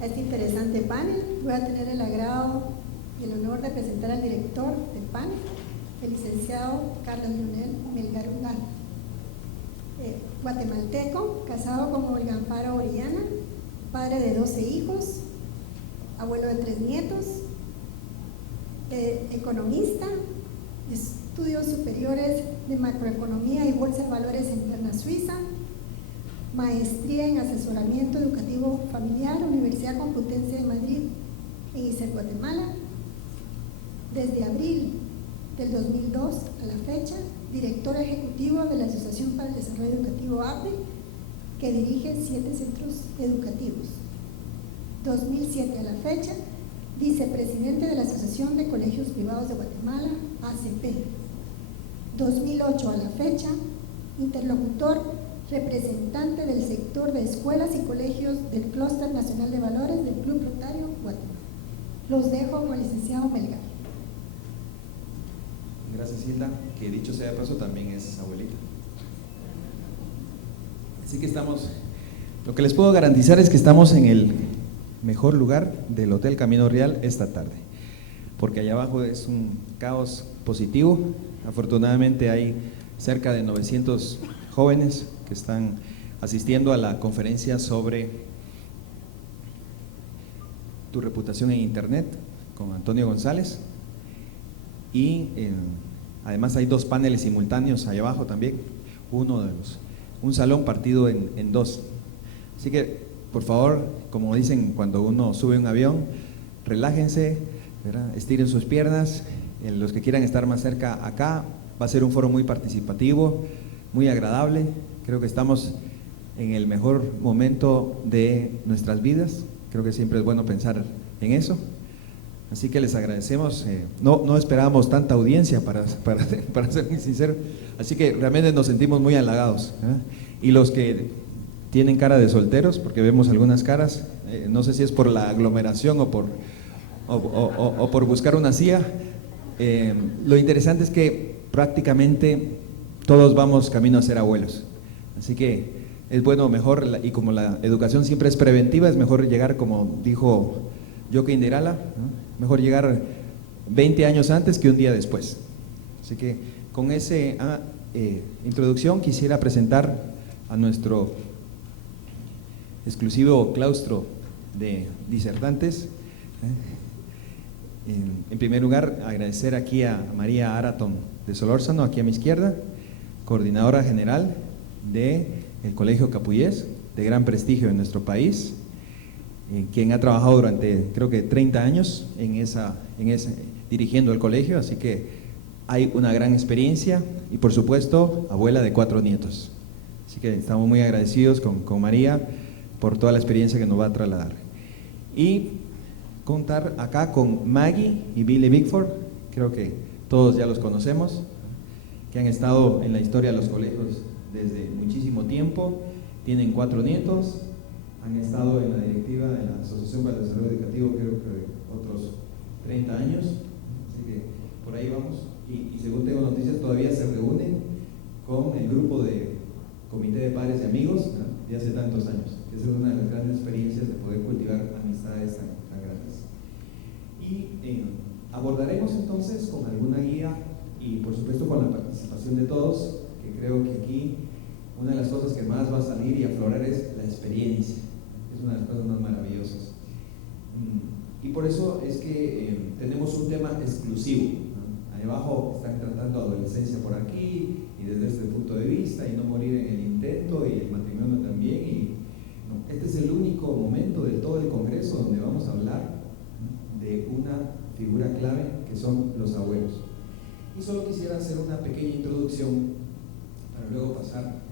a este interesante panel. Voy a tener el agrado y el honor de presentar al director del panel, el licenciado Carlos Leonel Melgar Ungano. Guatemalteco, casado con Olga Amparo Orellana, padre de 12 hijos, abuelo de 3 nietos, economista, estudios superiores de macroeconomía y bolsa de valores en Berna, Suiza, maestría en asesoramiento educativo familiar, Universidad Complutense de Madrid en ISER, Guatemala. Desde abril del 2002 a la fecha, director ejecutivo de la Asociación para el Desarrollo Educativo APE, que dirige 7 centros educativos. 2007 a la fecha, vicepresidente de la Asociación de Colegios Privados de Guatemala, ACP. 2008 a la fecha, interlocutor representante del sector de escuelas y colegios del Clúster Nacional de Valores del Club Rotario Guatemala. Los dejo con el licenciado Melgar. Gracias, Hilda, que dicho sea de paso también es abuelita. Así que estamos, lo que les puedo garantizar es que estamos en el mejor lugar del Hotel Camino Real esta tarde, porque allá abajo es un caos positivo. Afortunadamente hay cerca de 900 jóvenes que están asistiendo a la conferencia sobre tu reputación en Internet con Antonio González, y además hay 2 paneles simultáneos allá abajo también, un salón partido en 2. Así que, por favor, como dicen cuando uno sube un avión, relájense, ¿verdad? Estiren sus piernas. Los que quieran estar más cerca acá, va a ser un foro muy participativo, muy agradable. Creo que estamos en el mejor momento de nuestras vidas. Creo que siempre es bueno pensar en eso. Así que les agradecemos. No esperábamos tanta audiencia, para ser muy sincero. Así que realmente nos sentimos muy halagados, ¿eh? Y los que tienen cara de solteros, porque vemos algunas caras, no sé si es por la aglomeración o por buscar una silla. Lo interesante es que prácticamente todos vamos camino a ser abuelos. Así que es bueno, mejor, y como la educación siempre es preventiva, es mejor llegar, como dijo Yoke Inderala, ¿no? Mejor llegar 20 años antes que un día después. Así que con esa introducción quisiera presentar a nuestro exclusivo claustro de disertantes. En primer lugar, agradecer aquí a María Araton de Solórzano, aquí a mi izquierda, coordinadora general del Colegio Capuyés, de gran prestigio en nuestro país, quien ha trabajado durante, creo que 30 años dirigiendo el colegio, así que hay una gran experiencia, y por supuesto, abuela de 4 nietos. Así que estamos muy agradecidos con María por toda la experiencia que nos va a trasladar. Y contar acá con Maggie y Billy Bickford, creo que todos ya los conocemos, que han estado en la historia de los colegios desde muchísimo tiempo, tienen 4 nietos, han estado en la directiva de la Asociación para el Desarrollo Educativo creo que otros 30 años, así que por ahí vamos, y según tengo noticias todavía se reúnen con el grupo de Comité de Padres y Amigos, ¿no?, de hace tantos años. Esa es una de las grandes experiencias de poder cultivar amistades tan grandes. Y abordaremos entonces con alguna guía y por supuesto con la participación de todos, que creo que aquí una de las cosas que más va a salir y aflorar es la experiencia. Es una de las cosas más maravillosas. Y por eso es que tenemos un tema exclusivo, ¿no? Ahí abajo están tratando adolescencia por aquí, y desde este punto de vista, y no morir en el intento, y el matrimonio también. Y no, este es el único momento de todo el congreso donde vamos a hablar, ¿no?, de una figura clave que son los abuelos. Y solo quisiera hacer una pequeña introducción para luego pasar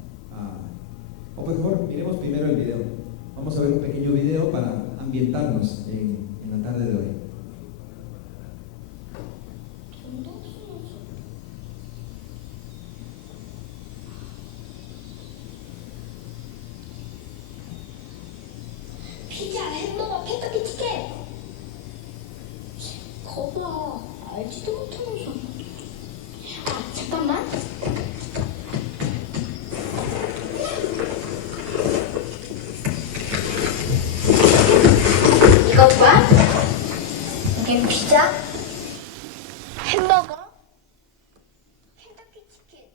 o mejor, miremos primero el video. Vamos a ver un pequeño video para ambientarnos en la tarde de hoy. 피자, 햄버거, 펜터키 티켓. 거봐, 알지도 못하면서. 아, 잠깐만. 햄버거? 켄터키 치킨.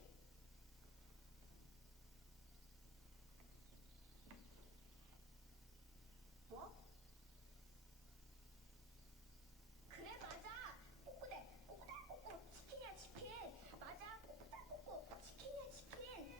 뭐? 그래 맞아. 꼬꼬대 꼬꼬대 꼬꼬 치킨이야 치킨. 맞아 꼬꼬대 꼬꼬 치킨이야 치킨.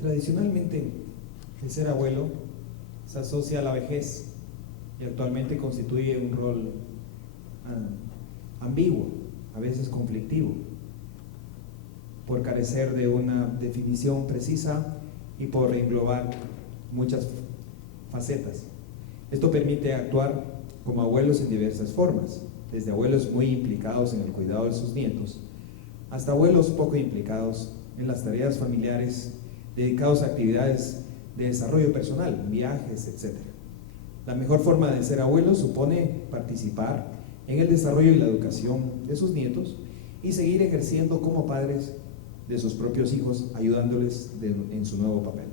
Tradicionalmente, el ser abuelo se asocia a la vejez y actualmente constituye un rol ambiguo, a veces conflictivo, por carecer de una definición precisa y por englobar muchas facetas. Esto permite actuar como abuelos en diversas formas, desde abuelos muy implicados en el cuidado de sus nietos, hasta abuelos poco implicados en las tareas familiares, dedicados a actividades de desarrollo personal, viajes, etc. La mejor forma de ser abuelo supone participar en el desarrollo y la educación de sus nietos y seguir ejerciendo como padres de sus propios hijos, ayudándoles en su nuevo papel.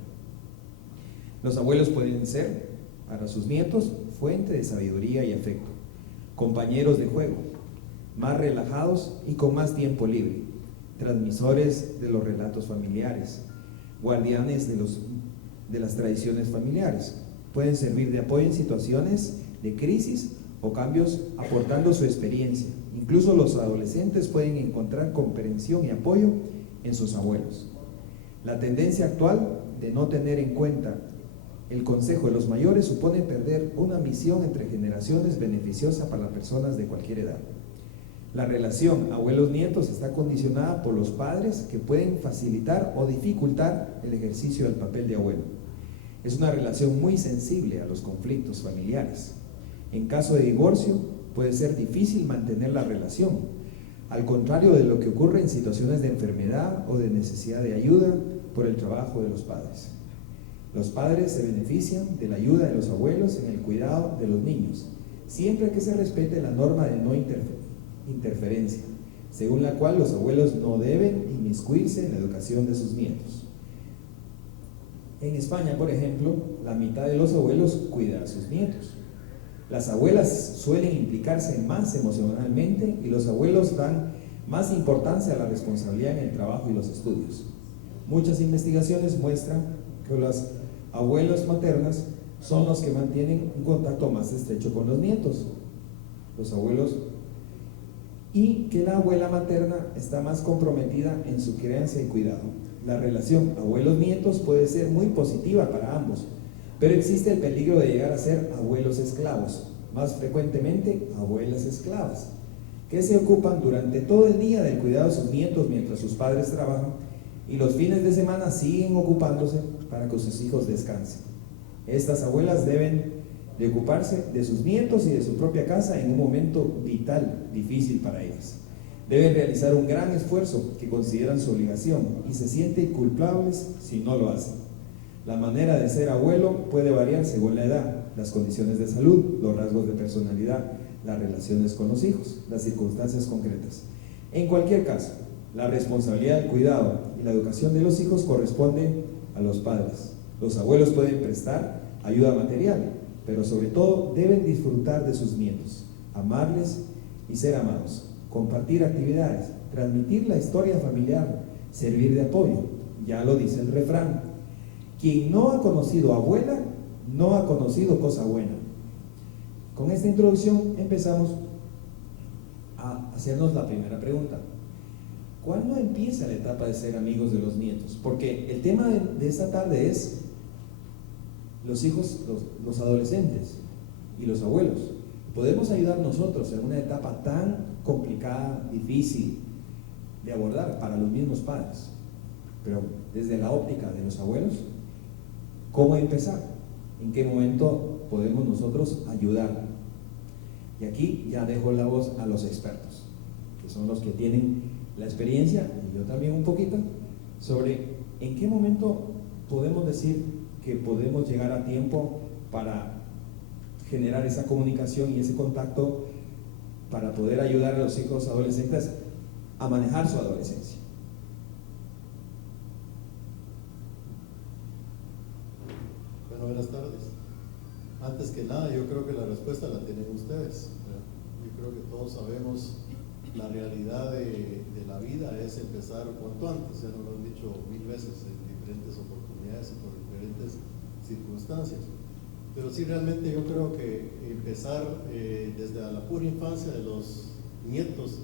Los abuelos pueden ser, para sus nietos, fuente de sabiduría y afecto, compañeros de juego, más relajados y con más tiempo libre, transmisores de los relatos familiares, guardianes de las tradiciones familiares. Pueden servir de apoyo en situaciones de crisis o cambios, aportando su experiencia. Incluso los adolescentes pueden encontrar comprensión y apoyo en sus abuelos. La tendencia actual de no tener en cuenta el consejo de los mayores supone perder una misión entre generaciones beneficiosa para las personas de cualquier edad. La relación abuelos-nietos está condicionada por los padres, que pueden facilitar o dificultar el ejercicio del papel de abuelo. Es una relación muy sensible a los conflictos familiares. En caso de divorcio, puede ser difícil mantener la relación, al contrario de lo que ocurre en situaciones de enfermedad o de necesidad de ayuda por el trabajo de los padres. Los padres se benefician de la ayuda de los abuelos en el cuidado de los niños, siempre que se respete la norma de no interferencia, según la cual los abuelos no deben inmiscuirse en la educación de sus nietos. En España, por ejemplo, la mitad de los abuelos cuida a sus nietos. Las abuelas suelen implicarse más emocionalmente y los abuelos dan más importancia a la responsabilidad en el trabajo y los estudios. Muchas investigaciones muestran que las abuelas maternas son los que mantienen un contacto más estrecho con los nietos, los abuelos, y que la abuela materna está más comprometida en su crianza y cuidado. La relación abuelos-nietos puede ser muy positiva para ambos, pero existe el peligro de llegar a ser abuelos esclavos, más frecuentemente abuelas esclavas, que se ocupan durante todo el día del cuidado de sus nietos mientras sus padres trabajan y los fines de semana siguen ocupándose para que sus hijos descansen. Estas abuelas deben de ocuparse de sus nietos y de su propia casa en un momento vital, difícil para ellas. Deben realizar un gran esfuerzo que consideran su obligación y se sienten culpables si no lo hacen. La manera de ser abuelo puede variar según la edad, las condiciones de salud, los rasgos de personalidad, las relaciones con los hijos, las circunstancias concretas. En cualquier caso, la responsabilidad del cuidado y la educación de los hijos corresponde a los padres. Los abuelos pueden prestar ayuda material, pero sobre todo deben disfrutar de sus nietos, amarles y ser amados, compartir actividades, transmitir la historia familiar, servir de apoyo. Ya lo dice el refrán: quien no ha conocido abuela, no ha conocido cosa buena. Con esta introducción empezamos a hacernos la primera pregunta: ¿cuándo empieza la etapa de ser amigos de los nietos? Porque el tema de esta tarde es los hijos, los adolescentes y los abuelos. Podemos ayudar nosotros en una etapa tan complicada, difícil de abordar para los mismos padres, pero desde la óptica de los abuelos, ¿cómo empezar? ¿En qué momento podemos nosotros ayudar? Y aquí ya dejo la voz a los expertos, que son los que tienen la experiencia, y yo también un poquito, sobre en qué momento podemos decir que podemos llegar a tiempo para generar esa comunicación y ese contacto para poder ayudar a los hijos adolescentes a manejar su adolescencia. Bueno, buenas tardes. Antes que nada, yo creo que la respuesta la tienen ustedes, ¿verdad? Yo creo que todos sabemos la realidad de la vida es empezar cuanto antes, ya nos lo han dicho mil veces en diferentes oportunidades y por diferentes circunstancias. Pero sí, realmente yo creo que empezar desde la pura infancia de los nietos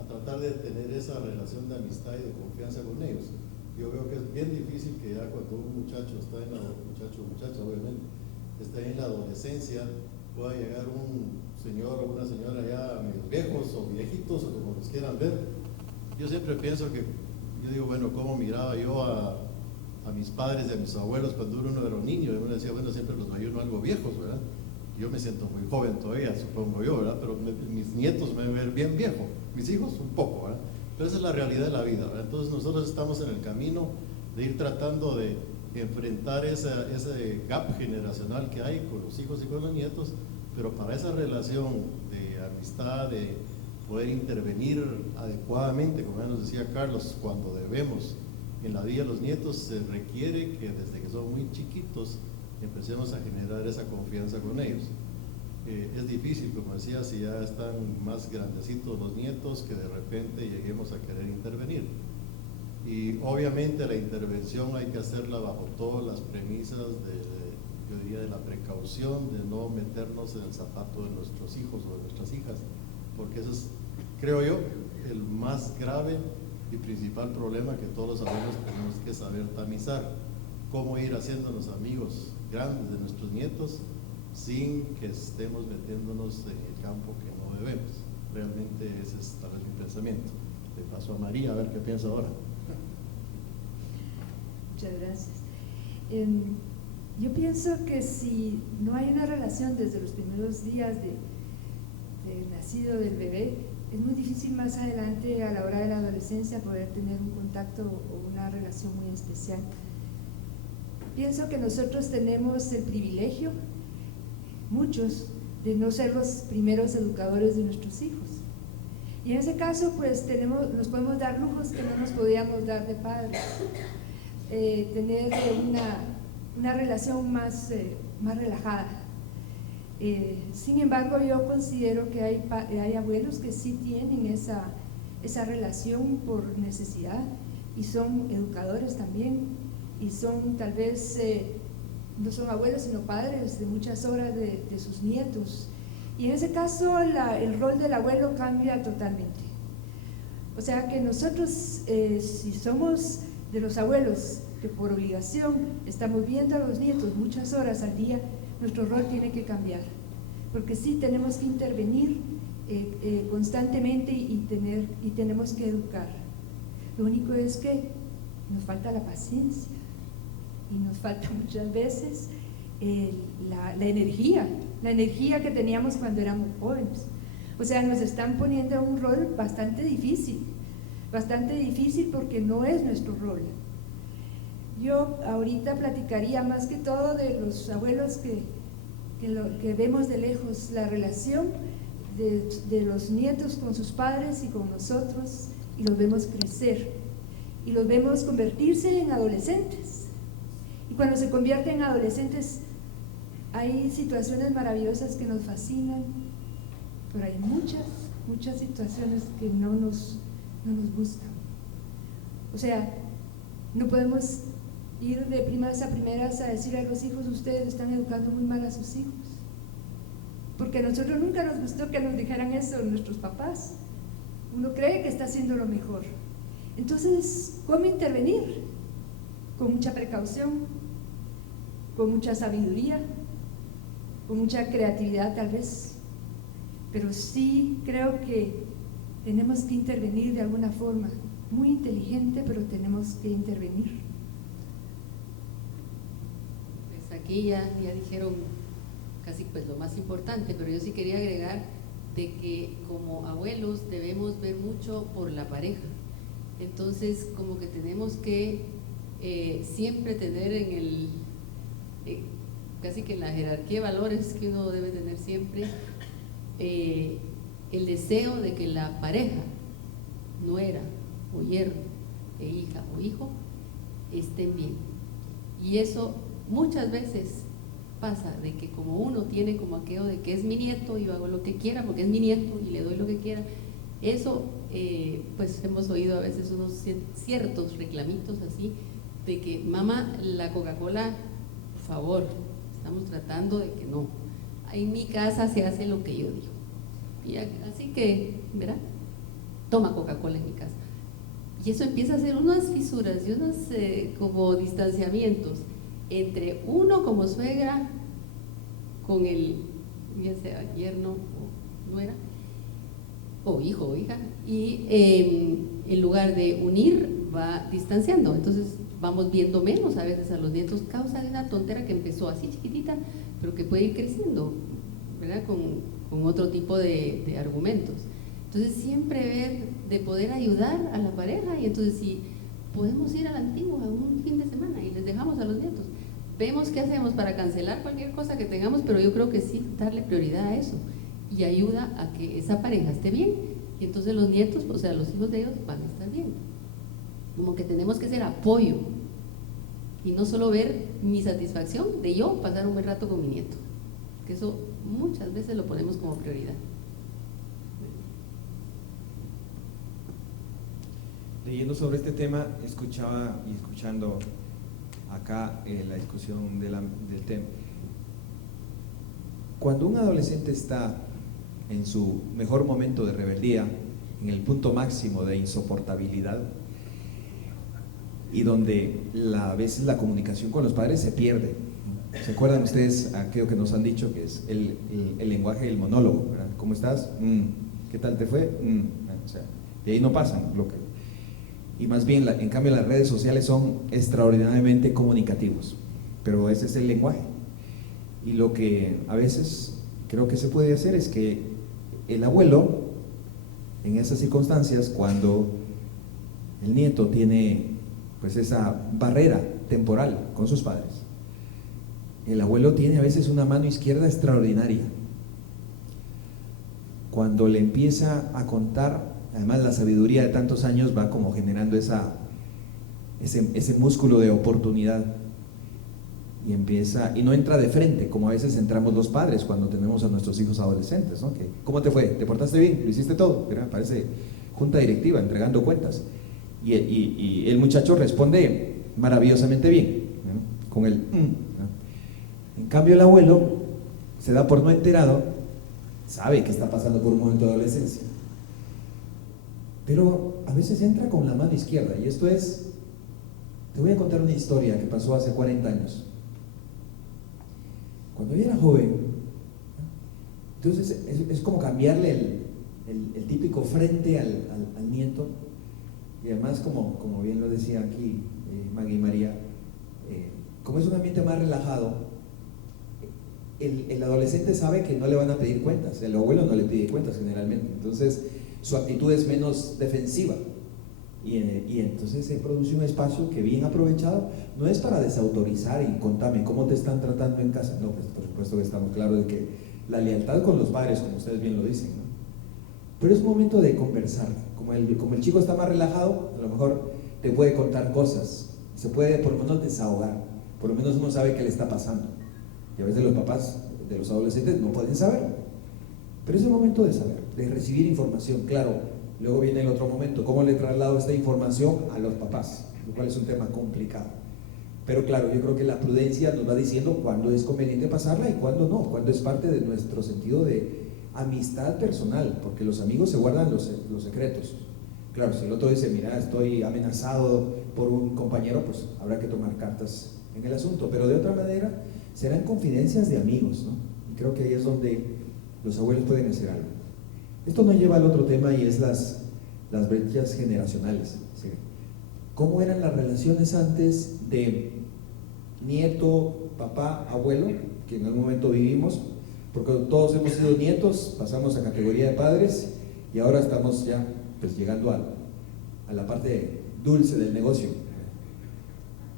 a tratar de tener esa relación de amistad y de confianza con ellos. Yo veo que es bien difícil que ya cuando un muchacho está en la, muchacho o muchacha obviamente, está en la adolescencia, pueda llegar un señor o una señora ya medio viejos o viejitos o como los quieran ver. Yo siempre pienso que, yo digo, bueno, ¿cómo miraba yo a mis padres y a mis abuelos cuando uno era un niño? Y uno decía, bueno, siempre los veía uno algo viejos, ¿verdad? Yo me siento muy joven todavía, supongo yo, ¿verdad? Pero mis nietos me ven bien viejo, mis hijos un poco, ¿verdad? Pero esa es la realidad de la vida, ¿verdad? Entonces nosotros estamos en el camino de ir tratando de enfrentar ese gap generacional que hay con los hijos y con los nietos, pero para esa relación de amistad, de poder intervenir adecuadamente, como ya nos decía Carlos, cuando debemos en la vida de los nietos, se requiere que desde que son muy chiquitos empecemos a generar esa confianza con ellos. Es difícil, como decía, si ya están más grandecitos los nietos, que de repente lleguemos a querer intervenir. Y obviamente la intervención hay que hacerla bajo todas las premisas yo diría, de la precaución, de no meternos en el zapato de nuestros hijos o de nuestras hijas, porque eso es, creo yo, el más grave y principal problema que todos los abuelos tenemos que saber tamizar. Cómo ir haciéndonos amigos grandes de nuestros nietos sin que estemos metiéndonos en el campo que no debemos. Realmente ese es tal vez mi pensamiento. Le paso a María a ver qué piensa ahora. Muchas gracias. Yo pienso que si no hay una relación desde los primeros días de nacido del bebé, es muy difícil más adelante, a la hora de la adolescencia, poder tener un contacto o una relación muy especial. Pienso que nosotros tenemos el privilegio, muchos, de no ser los primeros educadores de nuestros hijos. Y en ese caso, pues nos podemos dar lujos que no nos podíamos dar de padres. Tener una relación más relajada. Sin embargo, yo considero que hay abuelos que sí tienen esa relación por necesidad y son educadores también, y son tal vez, no son abuelos sino padres de muchas horas de sus nietos, y en ese caso el rol del abuelo cambia totalmente. O sea que nosotros, si somos de los abuelos que por obligación estamos viendo a los nietos muchas horas al día, nuestro rol tiene que cambiar, porque sí tenemos que intervenir constantemente y tenemos que educar. Lo único es que nos falta la paciencia y nos falta muchas veces la energía que teníamos cuando éramos jóvenes. O sea, nos están poniendo un rol bastante difícil porque no es nuestro rol. Yo ahorita platicaría más que todo de los abuelos que vemos de lejos, la relación de los nietos con sus padres y con nosotros, y los vemos crecer y los vemos convertirse en adolescentes. Y cuando se convierten en adolescentes hay situaciones maravillosas que nos fascinan, pero hay muchas situaciones que no nos gustan. O sea, no podemos ir de primeras a primeras a decirle a los hijos: ustedes están educando muy mal a sus hijos, porque a nosotros nunca nos gustó que nos dijeran eso nuestros papás. Uno cree que está haciendo lo mejor. Entonces, ¿cómo intervenir? Con mucha precaución, con mucha sabiduría, con mucha creatividad tal vez, pero sí creo que tenemos que intervenir de alguna forma, muy inteligente, pero tenemos que intervenir. Pues aquí ya dijeron casi pues lo más importante, pero yo sí quería agregar de que como abuelos debemos ver mucho por la pareja. Entonces como que tenemos que siempre tener en casi que en la jerarquía de valores que uno debe tener siempre, el deseo de que la pareja, nuera o yerno, hija o hijo, estén bien. Y eso muchas veces pasa, de que como uno tiene como aquello de que es mi nieto y yo hago lo que quiera porque es mi nieto y le doy lo que quiera, eso pues hemos oído a veces unos ciertos reclamitos así de que: mamá, la Coca-Cola, por favor, estamos tratando de que no, en mi casa se hace lo que yo digo, y así que, ¿verdad? Toma Coca-Cola en mi casa. Y eso empieza a hacer unas fisuras y unos como distanciamientos entre uno como suegra con el, ya sea yerno o nuera, o hijo o hija, y en lugar de unir va distanciando. Entonces vamos viendo menos a veces a los nietos, causa de una tontera que empezó así chiquitita, pero que puede ir creciendo, ¿verdad? Con otro tipo de argumentos. Entonces siempre ver de poder ayudar a la pareja, y entonces si podemos ir a la antigua un fin de semana y les dejamos a los nietos, vemos qué hacemos para cancelar cualquier cosa que tengamos, pero yo creo que sí darle prioridad a eso, y ayuda a que esa pareja esté bien, y entonces los nietos, o sea, los hijos de ellos van a estar bien. Como que tenemos que ser apoyo y no solo ver mi satisfacción de yo pasar un buen rato con mi nieto, que eso muchas veces lo ponemos como prioridad. Leyendo sobre este tema, escuchaba y escuchando acá la discusión del tema. Cuando un adolescente está en su mejor momento de rebeldía, en el punto máximo de insoportabilidad, y donde a veces la comunicación con los padres se pierde. ¿Se acuerdan ustedes aquello que nos han dicho, que es el lenguaje del monólogo, ¿verdad? ¿Cómo estás? ¿Qué tal te fue? O sea, de ahí no pasan lo que... Y más bien, en cambio, las redes sociales son extraordinariamente comunicativos, pero ese es el lenguaje. Y lo que a veces creo que se puede hacer es que el abuelo, en esas circunstancias, cuando el nieto tiene pues esa barrera temporal con sus padres, el abuelo tiene a veces una mano izquierda extraordinaria. Cuando le empieza a contar, además la sabiduría de tantos años va como generando ese músculo de oportunidad, y empieza, y no entra de frente como a veces entramos los padres cuando tenemos a nuestros hijos adolescentes, ¿no? ¿Cómo te fue? ¿Te portaste bien? ¿Lo hiciste todo? ¿Verdad? Parece junta directiva entregando cuentas, y el muchacho responde maravillosamente bien, ¿no? Con el ¿no? En cambio el abuelo se da por no enterado, sabe que está pasando por un momento de adolescencia, pero a veces entra con la mano izquierda. Y esto es, te voy a contar una historia que pasó hace 40 años. Cuando yo era joven, entonces es como cambiarle el típico frente al nieto, y además como bien lo decía aquí Maggie y María, como es un ambiente más relajado, el adolescente sabe que no le van a pedir cuentas, el abuelo no le pide cuentas generalmente, entonces su actitud es menos defensiva, y entonces se produce un espacio que, bien aprovechado, no es para desautorizar y contame cómo te están tratando en casa, no, pues por supuesto que estamos claros de que la lealtad con los padres, como ustedes bien lo dicen, ¿no? Pero es momento de conversar. Como el chico está más relajado, a lo mejor te puede contar cosas, se puede por lo menos desahogar, por lo menos uno sabe qué le está pasando, y a veces los papás de los adolescentes no pueden saber, pero es el momento de saber, de recibir información. Claro, luego viene el otro momento, ¿cómo le traslado esta información a los papás? Lo cual es un tema complicado, pero claro, yo creo que la prudencia nos va diciendo cuándo es conveniente pasarla y cuándo no, cuándo es parte de nuestro sentido de amistad personal, porque los amigos se guardan los secretos. Claro, si el otro dice, mira, estoy amenazado por un compañero, pues habrá que tomar cartas en el asunto, pero de otra manera serán confidencias de amigos, ¿no? Y creo que ahí es donde los abuelos pueden hacer algo. Esto nos lleva al otro tema, y es las brechas generacionales, ¿sí? ¿Cómo eran las relaciones antes de nieto, papá, abuelo, que en algún momento vivimos? Porque todos hemos sido nietos, pasamos a categoría de padres, y ahora estamos ya pues llegando a la parte dulce del negocio.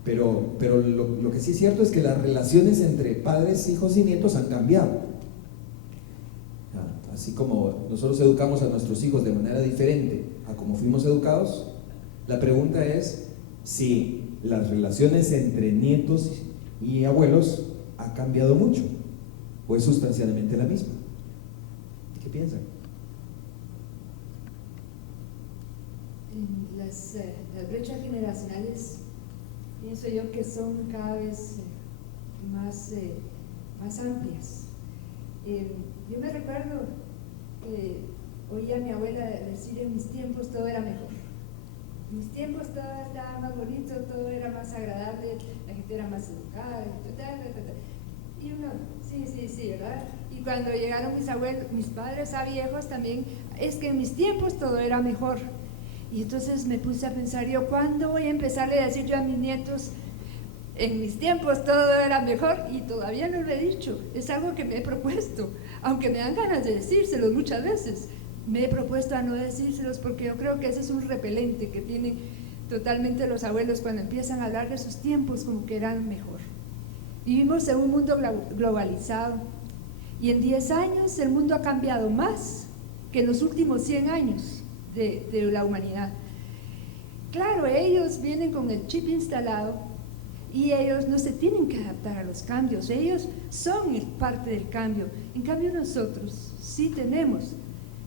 Pero lo que sí es cierto es que las relaciones entre padres, hijos y nietos han cambiado. Así como nosotros educamos a nuestros hijos de manera diferente a como fuimos educados, la pregunta es si las relaciones entre nietos y abuelos ha cambiado mucho, o es sustancialmente la misma. ¿Qué piensan? Las brechas generacionales, pienso yo que son cada vez más amplias. Yo me recuerdo, oía a mi abuela decir: en mis tiempos todo era mejor. mis tiempos todo estaba más bonito, todo era más agradable, la gente era más educada, y uno, sí, ¿verdad? Y cuando llegaron mis abuelos, mis padres a viejos también, es que en mis tiempos todo era mejor. Y entonces me puse a pensar yo, ¿cuándo voy a empezarle a decir yo a mis nietos, en mis tiempos todo era mejor? Y todavía no lo he dicho, es algo que me he propuesto, aunque me dan ganas de decírselos muchas veces. Me he propuesto a no decírselos porque yo creo que ese es un repelente que tienen totalmente los abuelos cuando empiezan a hablar de sus tiempos como que eran mejor. Vivimos en un mundo globalizado y en 10 años el mundo ha cambiado más que en los últimos 100 años de la humanidad. Claro, ellos vienen con el chip instalado y ellos no se tienen que adaptar a los cambios, ellos son parte del cambio. En cambio nosotros sí tenemos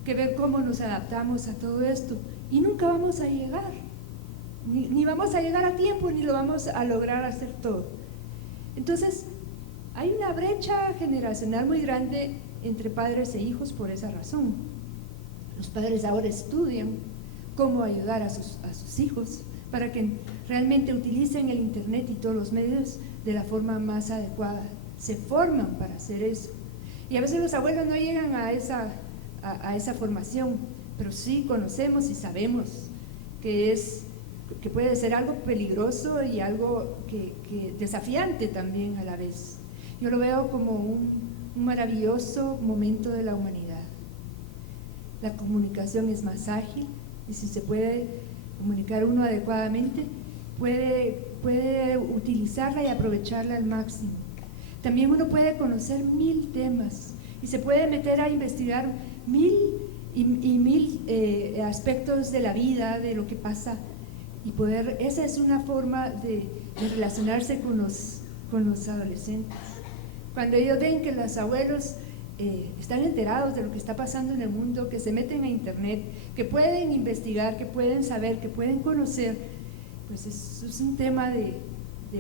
que ver cómo nos adaptamos a todo esto y nunca vamos a llegar, ni vamos a llegar a tiempo, ni lo vamos a lograr hacer todo. Entonces, hay una brecha generacional muy grande entre padres e hijos por esa razón. Los padres ahora estudian cómo ayudar a sus hijos para que realmente utilicen el internet y todos los medios de la forma más adecuada. Se forman para hacer eso. Y a veces los abuelos no llegan a esa formación, pero sí conocemos y sabemos que puede ser algo peligroso y algo que desafiante también a la vez. Yo lo veo como un maravilloso momento de la humanidad. La comunicación es más ágil y si se puede comunicar uno adecuadamente, puede utilizarla y aprovecharla al máximo. También uno puede conocer 1000 temas y se puede meter a investigar 1000 aspectos de la vida, de lo que pasa, y esa es una forma de relacionarse con los adolescentes. Cuando ellos ven que los abuelos están enterados de lo que está pasando en el mundo, que se meten a internet, que pueden investigar, que pueden saber, que pueden conocer, pues es un tema de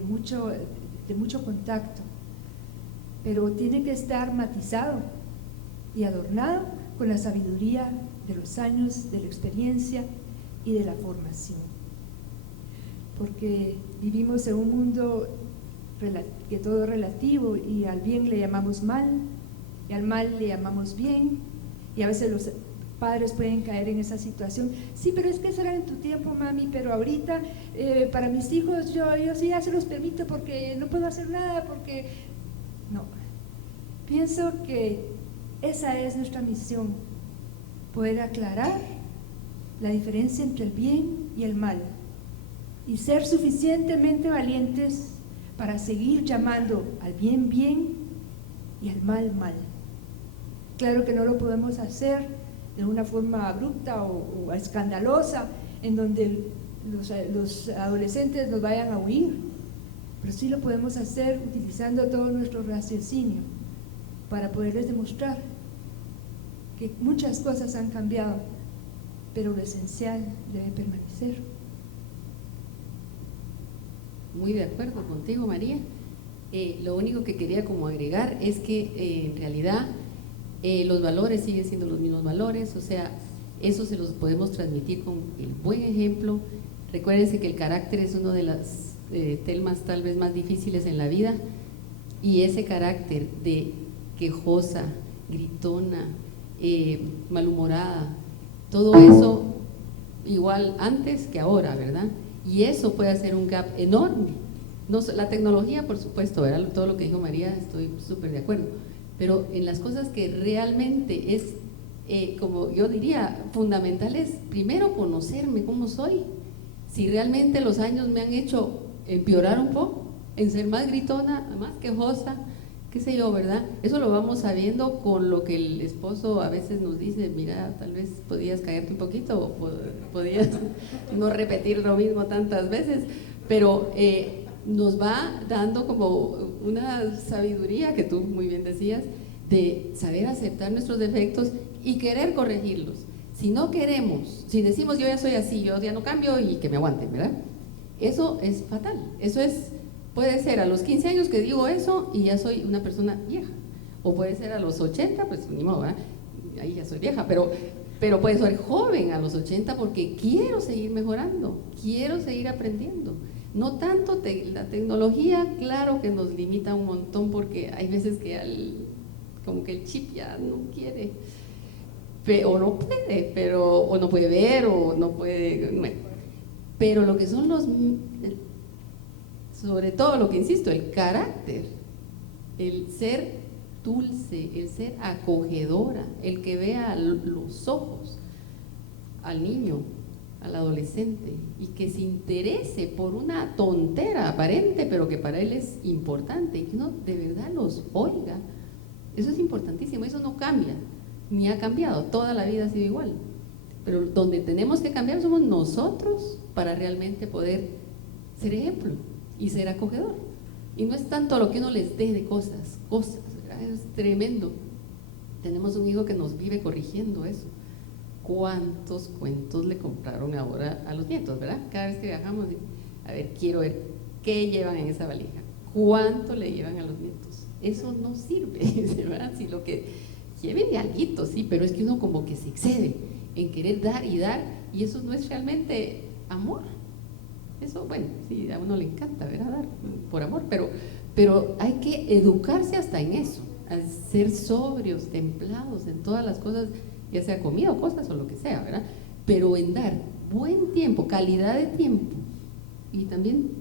mucho contacto, pero tiene que estar matizado y adornado con la sabiduría de los años, de la experiencia y de la formación, porque vivimos en un mundo que todo es relativo y al bien le llamamos mal y al mal le llamamos bien, y a veces los padres pueden caer en esa situación. Sí, pero es que eso era en tu tiempo, mami, pero ahorita para mis hijos yo sí ya se los permito porque no puedo hacer nada, porque no. Pienso que esa es nuestra misión, poder aclarar la diferencia entre el bien y el mal y ser suficientemente valientes para seguir llamando al bien bien y al mal mal. Claro que no lo podemos hacer de una forma abrupta o escandalosa en donde los adolescentes nos vayan a huir, pero sí lo podemos hacer utilizando todo nuestro raciocinio para poderles demostrar que muchas cosas han cambiado, pero lo esencial debe permanecer. Muy de acuerdo contigo, María. Lo único que quería como agregar es que en realidad los valores siguen siendo los mismos valores, o sea, eso se los podemos transmitir con el buen ejemplo. Recuérdense que el carácter es uno de los temas tal vez más difíciles en la vida, y ese carácter de quejosa, gritona, malhumorada, todo eso igual antes que ahora, ¿verdad? Y eso puede hacer un gap enorme. No, la tecnología, por supuesto, ¿verdad? Todo lo que dijo María, estoy súper de acuerdo, pero en las cosas que realmente es, como yo diría, fundamental es primero conocerme cómo soy. Si realmente los años me han hecho empeorar un poco, en ser más gritona, más quejosa, qué sé yo, ¿verdad? Eso lo vamos sabiendo con lo que el esposo a veces nos dice: mira, tal vez podías caerte un poquito o podías no repetir lo mismo tantas veces, pero nos va dando como una sabiduría que tú muy bien decías, de saber aceptar nuestros defectos y querer corregirlos. Si no queremos, si decimos yo ya soy así, yo ya no cambio y que me aguanten, ¿verdad? Eso es fatal. Eso puede ser a los 15 años que digo eso y ya soy una persona vieja, o puede ser a los 80, pues ni modo, ¿verdad? Ahí ya soy vieja, pero pero puede ser joven a los 80 porque quiero seguir mejorando, quiero seguir aprendiendo. No tanto la tecnología, claro que nos limita un montón porque hay veces que como que el chip ya no quiere, o no puede, o no puede ver, o no puede, bueno. Pero lo que son sobre todo lo que insisto, el carácter, el ser dulce, el ser acogedora, el que vea los ojos al niño, al adolescente, y que se interese por una tontera aparente, pero que para él es importante, y que uno de verdad los oiga. Eso es importantísimo, eso no cambia, ni ha cambiado, toda la vida ha sido igual. Pero donde tenemos que cambiar somos nosotros para realmente poder ser ejemplo y ser acogedor. Y no es tanto lo que uno les dé de cosas, ¿verdad? Es tremendo. Tenemos un hijo que nos vive corrigiendo eso. ¿Cuántos cuentos le compraron ahora a los nietos, verdad? Cada vez que viajamos, a ver, quiero ver qué llevan en esa valija, cuánto le llevan a los nietos. Eso no sirve, ¿verdad? Si lo que lleven de alguito, sí, pero es que uno como que se excede en querer dar, y eso no es realmente amor. Eso, bueno, sí, a uno le encanta, ¿verdad? Dar por amor, pero hay que educarse hasta en eso, a ser sobrios, templados en todas las cosas, ya sea comida o cosas o lo que sea, ¿verdad? Pero en dar buen tiempo, calidad de tiempo, y también,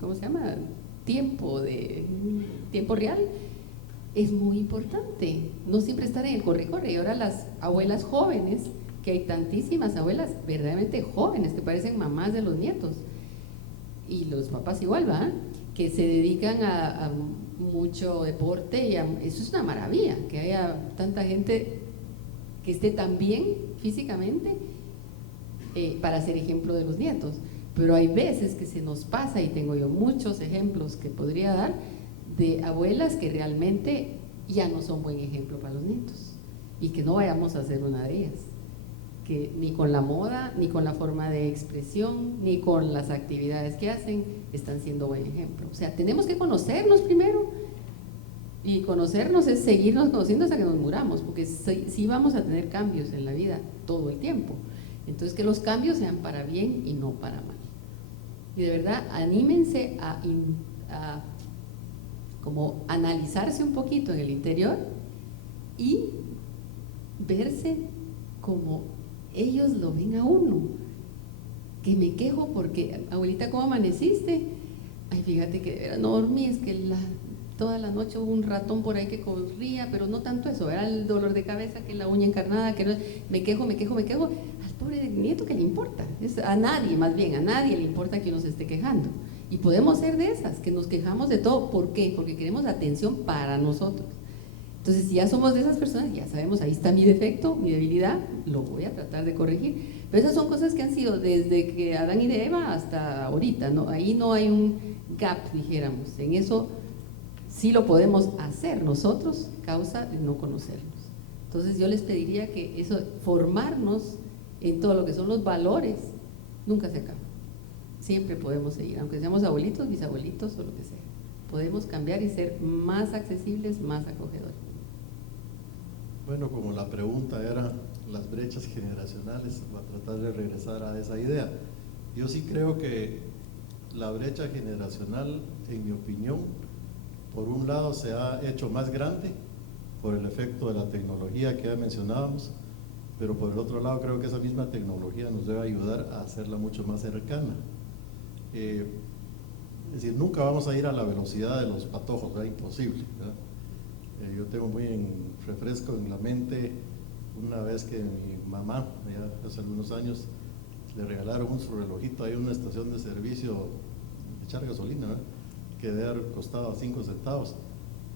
¿cómo se llama? Tiempo real, es muy importante. No siempre estar en el corre-corre. Y ahora las abuelas jóvenes, que hay tantísimas abuelas verdaderamente jóvenes que parecen mamás de los nietos, y los papás igual, ¿verdad? Que se dedican a mucho deporte, y eso es una maravilla, que haya tanta gente que esté tan bien físicamente para ser ejemplo de los nietos. Pero hay veces que se nos pasa, y tengo yo muchos ejemplos que podría dar, de abuelas que realmente ya no son buen ejemplo para los nietos, y que no vayamos a ser una de ellas, que ni con la moda, ni con la forma de expresión, ni con las actividades que hacen, están siendo buen ejemplo. O sea, tenemos que conocernos primero, y conocernos es seguirnos conociendo hasta que nos muramos, porque sí vamos a tener cambios en la vida todo el tiempo. Entonces, que los cambios sean para bien y no para mal. Y de verdad, anímense a como analizarse un poquito en el interior y verse como ellos lo ven a uno. Que me quejo porque, abuelita, ¿cómo amaneciste? Ay, fíjate que no dormí, es que toda la noche hubo un ratón por ahí que corría, pero no tanto eso, era el dolor de cabeza, que la uña encarnada, que me quejo. Al pobre nieto, ¿qué le importa? A nadie, más bien, a nadie le importa que uno se esté quejando. Y podemos ser de esas, que nos quejamos de todo. ¿Por qué? Porque queremos atención para nosotros. Entonces, si ya somos de esas personas, ya sabemos, ahí está mi defecto, mi debilidad, lo voy a tratar de corregir. Pero esas son cosas que han sido desde que Adán y Eva hasta ahorita, ¿no? Ahí no hay un gap, dijéramos. En eso sí lo podemos hacer nosotros, causa de no conocernos. Entonces, yo les pediría que eso, formarnos en todo lo que son los valores, nunca se acaba. Siempre podemos seguir, aunque seamos abuelitos, bisabuelitos o lo que sea. Podemos cambiar y ser más accesibles, más acogedores. Bueno, como la pregunta era las brechas generacionales, voy a tratar de regresar a esa idea. Yo sí creo que la brecha generacional, en mi opinión, por un lado se ha hecho más grande por el efecto de la tecnología que ya mencionábamos, pero por el otro lado creo que esa misma tecnología nos debe ayudar a hacerla mucho más cercana. Es decir, nunca vamos a ir a la velocidad de los patojos, ¿verdad? Imposible, ¿verdad? Yo tengo muy refresco en la mente una vez que mi mamá, ya hace algunos años, le regalaron un su relojito ahí en una estación de servicio de echar gasolina, ¿verdad? Que debe haber costado 5 centavos,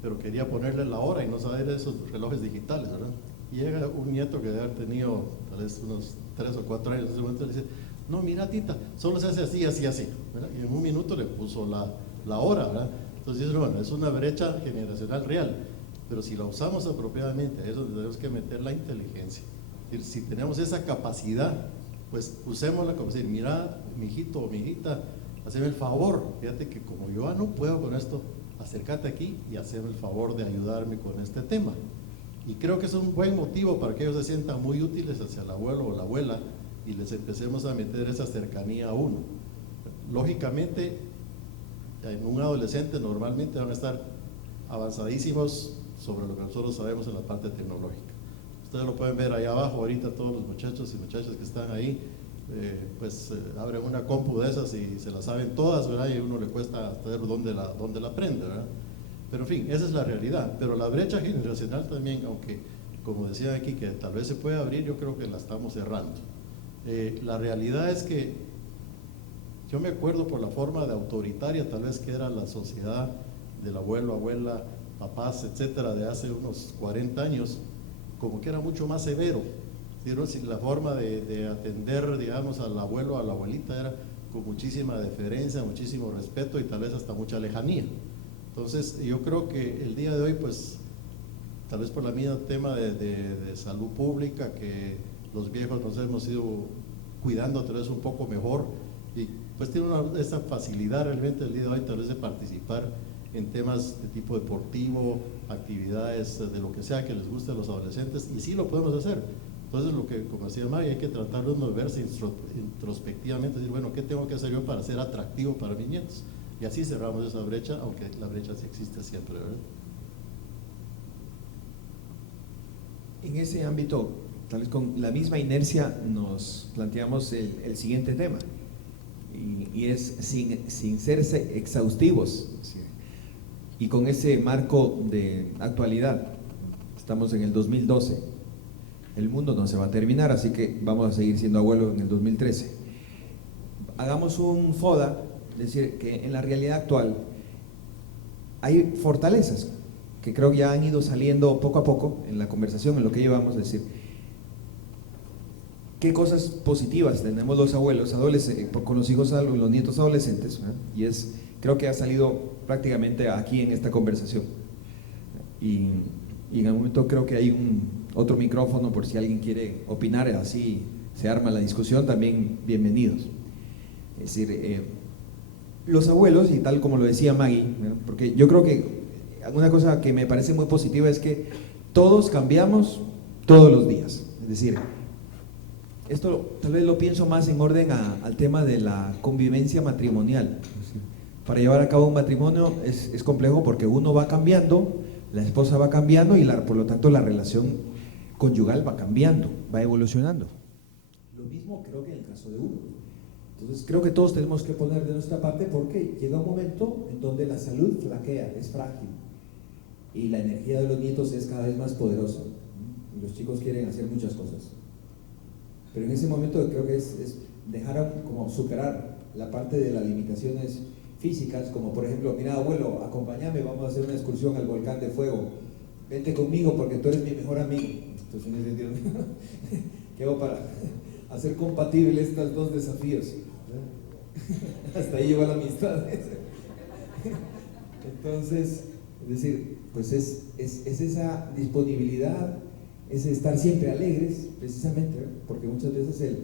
pero quería ponerle la hora y no saber esos relojes digitales, ¿verdad? Y llega un nieto que debe haber tenido tal vez unos 3 o 4 años, en ese momento le dice: no, mira, tita, solo se hace así, ¿verdad? Y en un minuto le puso la hora, ¿verdad? Entonces, bueno, es una brecha generacional real, pero si la usamos apropiadamente, eso tenemos que meter la inteligencia. Es decir, si tenemos esa capacidad, pues usémosla como decir: mira, mi hijito o mi hijita, hazme el favor, fíjate que como yo no puedo con esto, acércate aquí y hazme el favor de ayudarme con este tema. Y creo que es un buen motivo para que ellos se sientan muy útiles hacia el abuelo o la abuela y les empecemos a meter esa cercanía a uno. Lógicamente, en un adolescente normalmente van a estar avanzadísimos sobre lo que nosotros sabemos en la parte tecnológica. Ustedes lo pueden ver ahí abajo ahorita, todos los muchachos y muchachas que están ahí, abren una compu de esas y se la saben todas, ¿verdad? Y a uno le cuesta saber dónde la aprende, ¿verdad? Pero en fin, esa es la realidad. Pero la brecha generacional también, aunque como decía aquí que tal vez se puede abrir, yo creo que la estamos cerrando. La realidad es que yo me acuerdo por la forma de autoritaria tal vez que era la sociedad del abuelo, abuela, papás, etcétera, de hace unos 40 años, como que era mucho más severo. Si la forma de atender, digamos, al abuelo, a la abuelita era con muchísima deferencia, muchísimo respeto y tal vez hasta mucha lejanía. Entonces yo creo que el día de hoy, pues tal vez por la misma tema de salud pública, que los viejos nos hemos ido cuidando tal vez un poco mejor, y pues tiene esa facilidad realmente el día de hoy tal vez de participar en temas de tipo deportivo, actividades de lo que sea que les guste a los adolescentes, y sí lo podemos hacer. Entonces, lo que, como decía Mari, hay que tratar de uno verse introspectivamente, decir, bueno, ¿qué tengo que hacer yo para ser atractivo para mis nietos? Y así cerramos esa brecha, aunque la brecha sí existe siempre, ¿verdad? En ese ámbito, tal vez con la misma inercia, nos planteamos el siguiente tema, y es sin serse exhaustivos, y con ese marco de actualidad. Estamos en el 2012, el mundo no se va a terminar, así que vamos a seguir siendo abuelos en el 2013. Hagamos un FODA, es decir, que en la realidad actual hay fortalezas que creo que ya han ido saliendo poco a poco en la conversación, en lo que llevamos, es decir, qué cosas positivas tenemos los abuelos con los hijos, los nietos adolescentes, ¿verdad? Y creo que ha salido prácticamente aquí en esta conversación, y en el momento creo que hay otro micrófono por si alguien quiere opinar, así se arma la discusión, también bienvenidos. Es decir, los abuelos, y tal como lo decía Maggie, ¿no? Porque yo creo que una cosa que me parece muy positiva es que todos cambiamos todos los días. Es decir, esto tal vez lo pienso más en orden al tema de la convivencia matrimonial. Para llevar a cabo un matrimonio es complejo porque uno va cambiando, la esposa va cambiando y por lo tanto la relación conyugal va cambiando, va evolucionando. Lo mismo creo que en el caso de uno. Entonces creo que todos tenemos que poner de nuestra parte, porque llega un momento en donde la salud flaquea, es frágil, y la energía de los nietos es cada vez más poderosa, y los chicos quieren hacer muchas cosas. Pero en ese momento creo que es dejar como superar la parte de las limitaciones físicas, como por ejemplo, mira abuelo, acompáñame, vamos a hacer una excursión al volcán de fuego, vente conmigo porque tú eres mi mejor amigo. Entonces en ese sentido, ¿qué hago para hacer compatibles estos dos desafíos? Hasta ahí llegó la amistad. Entonces, es decir, pues es esa disponibilidad, es estar siempre alegres, precisamente, ¿verdad? Porque muchas veces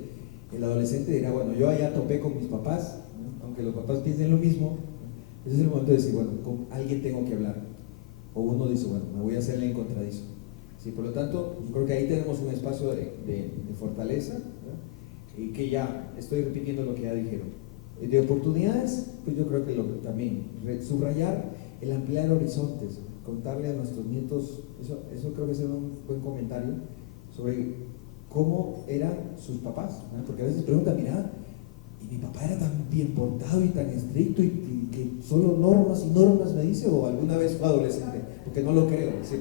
el adolescente dirá, bueno, yo ya topé con mis papás, ¿no? Aunque los papás piensen lo mismo, ese es el momento de decir, bueno, con alguien tengo que hablar. O uno dice, bueno, me voy a hacerle en contradizo. Sí, por lo tanto, yo creo que ahí tenemos un espacio de fortaleza, ¿verdad? Y que ya, estoy repitiendo lo que ya dijeron. De oportunidades, pues yo creo que también, subrayar el ampliar horizontes, contarle a nuestros nietos, eso creo que es un buen comentario sobre cómo eran sus papás, ¿no? Porque a veces preguntan, mira, y mi papá era tan bien portado y tan estricto y que solo normas y normas me dice, o alguna vez fue adolescente, porque no lo creo, es decir,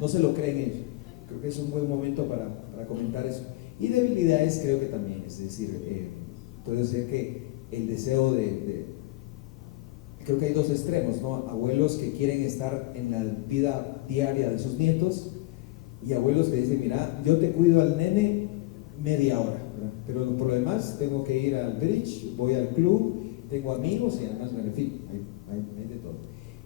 no se lo creen ellos. Creo que es un buen momento para comentar eso. Y debilidades creo que también, es decir, puede ser que el deseo creo que hay dos extremos, ¿no? Abuelos que quieren estar en la vida diaria de sus nietos, y abuelos que dicen, mira, yo te cuido al nene media hora, ¿verdad? Pero por lo demás tengo que ir al bridge, voy al club, tengo amigos y además, en fin, hay de todo.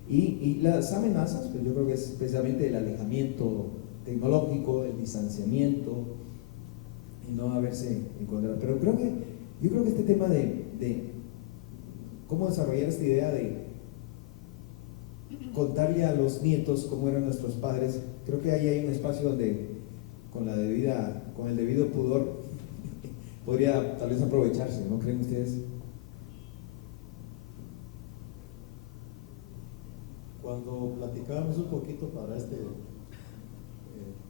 Y las amenazas, pues yo creo que es precisamente el alejamiento tecnológico, el distanciamiento, y no haberse encontrado. Pero yo creo que este tema de cómo desarrollar esta idea de contarle a los nietos cómo eran nuestros padres. Creo que ahí hay un espacio donde con el debido pudor podría tal vez aprovecharse, ¿no creen ustedes? Cuando platicábamos un poquito para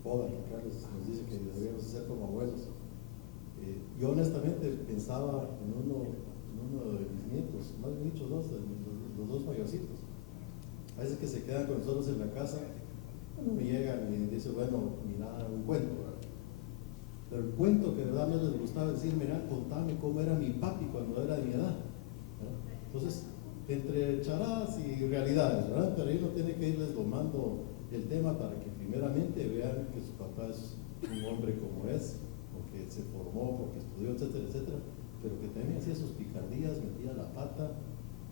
boda que Carlos nos dice que deberíamos hacer como abuelos, yo honestamente pensaba en uno de mis nietos, más bien dicho los dos mayorcitos. A veces que se quedan con nosotros en la casa, me llegan y dicen, bueno, mira, un cuento, ¿verdad? Pero el cuento que de verdad más les gustaba decir, mira, contame cómo era mi papi cuando era de mi edad, ¿verdad? Entonces, entre charadas y realidades, ¿verdad? Pero ahí uno tiene que irles domando el tema para que primeramente vean que su papá es un hombre como es, porque se formó, porque estudió, etcétera, etcétera, pero que también hacía sus picardías, metía la pata.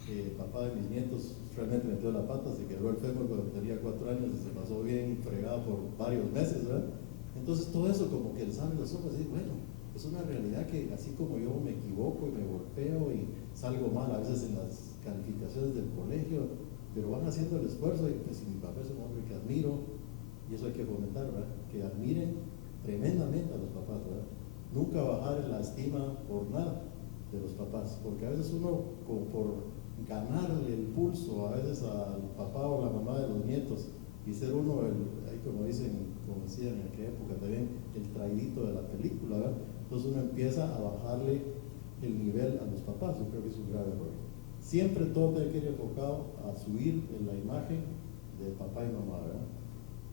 El papá de mis nietos realmente metió la pata, se quebró el fémur cuando tenía 4 años y se pasó bien fregado por varios meses, ¿verdad? Entonces todo eso como que les abre los ojos y dice, bueno, es una realidad que así como yo me equivoco y me golpeo y salgo mal a veces en las calificaciones del colegio, pero van haciendo el esfuerzo y pues si mi papá es un hombre que admiro, y eso hay que fomentar, ¿verdad? Que admiren tremendamente a los papás, ¿verdad? Nunca bajar en la estima por nada de los papás, porque a veces uno como por ganarle el pulso a veces al papá o la mamá de los nietos y ser uno ahí como decían en aquella época también, el traidito de la película, ¿verdad? Entonces uno empieza a bajarle el nivel a los papás. Yo creo que es un grave error. Siempre todo tiene que ir enfocado a subir en la imagen del papá y mamá, ¿verdad?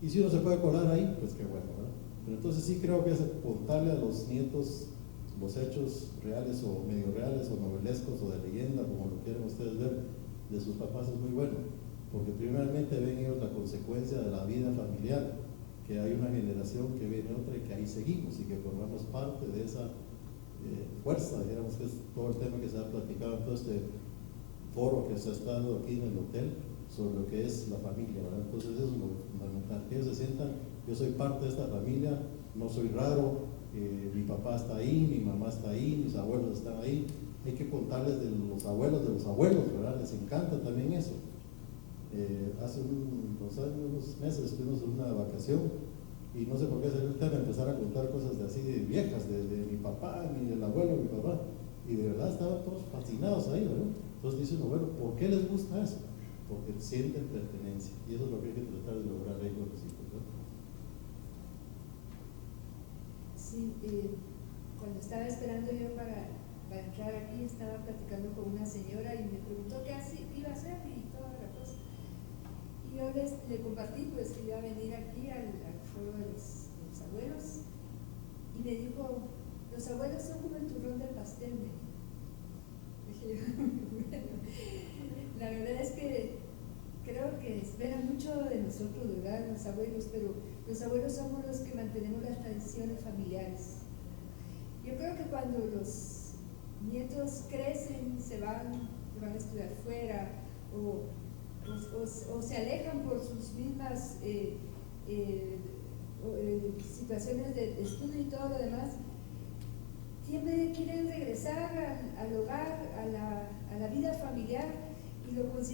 Y si uno se puede colar ahí, pues qué bueno, ¿verdad? Pero entonces sí creo que es contarle a los nietos los hechos reales o medio reales o novelescos o de leyenda, como lo quieran ustedes ver, de sus papás es muy bueno, porque primeramente ven ellos la consecuencia de la vida familiar, que hay una generación que viene otra y que ahí seguimos y que formamos parte de esa fuerza, digamos que es todo el tema que se ha platicado en todo este foro que se ha estado aquí en el hotel sobre lo que es la familia, ¿verdad? Entonces eso es lo fundamental, que ellos se sientan, yo soy parte de esta familia, no soy raro, mi papá está ahí, mi mamá está ahí, mis abuelos están ahí. Hay que contarles de los abuelos, ¿verdad? Les encanta también eso. Hace unos meses estuvimos en una vacación y no sé por qué salió el tema, empezar a contar cosas de así de viejas, de mi papá, ni del abuelo de mi papá, y de verdad estaban todos fascinados ahí, ¿verdad? Entonces dicen, bueno, ¿por qué les gusta eso? Porque sienten pertenencia, y eso es lo que hay que tratar de lograr ahí con los hijos, ¿verdad? Sí, cuando estaba esperando yo para entrar aquí, estaba platicando con una señora y me preguntó qué iba a hacer y toda la cosa. Y yo le compartí pues que iba a venir aquí al foro de los abuelos y me dijo, los abuelos son como el turrón del pastel. Dije, bueno, la verdad es que creo que esperan mucho de nosotros, ¿verdad? Los abuelos, pero los abuelos somos los que mantenemos las tradiciones familiares. Yo creo que cuando los nietos crecen, se van a estudiar fuera o se alejan por sus mismas situaciones de estudio y todo lo demás, siempre quieren regresar al hogar, a la vida familiar y lo consideran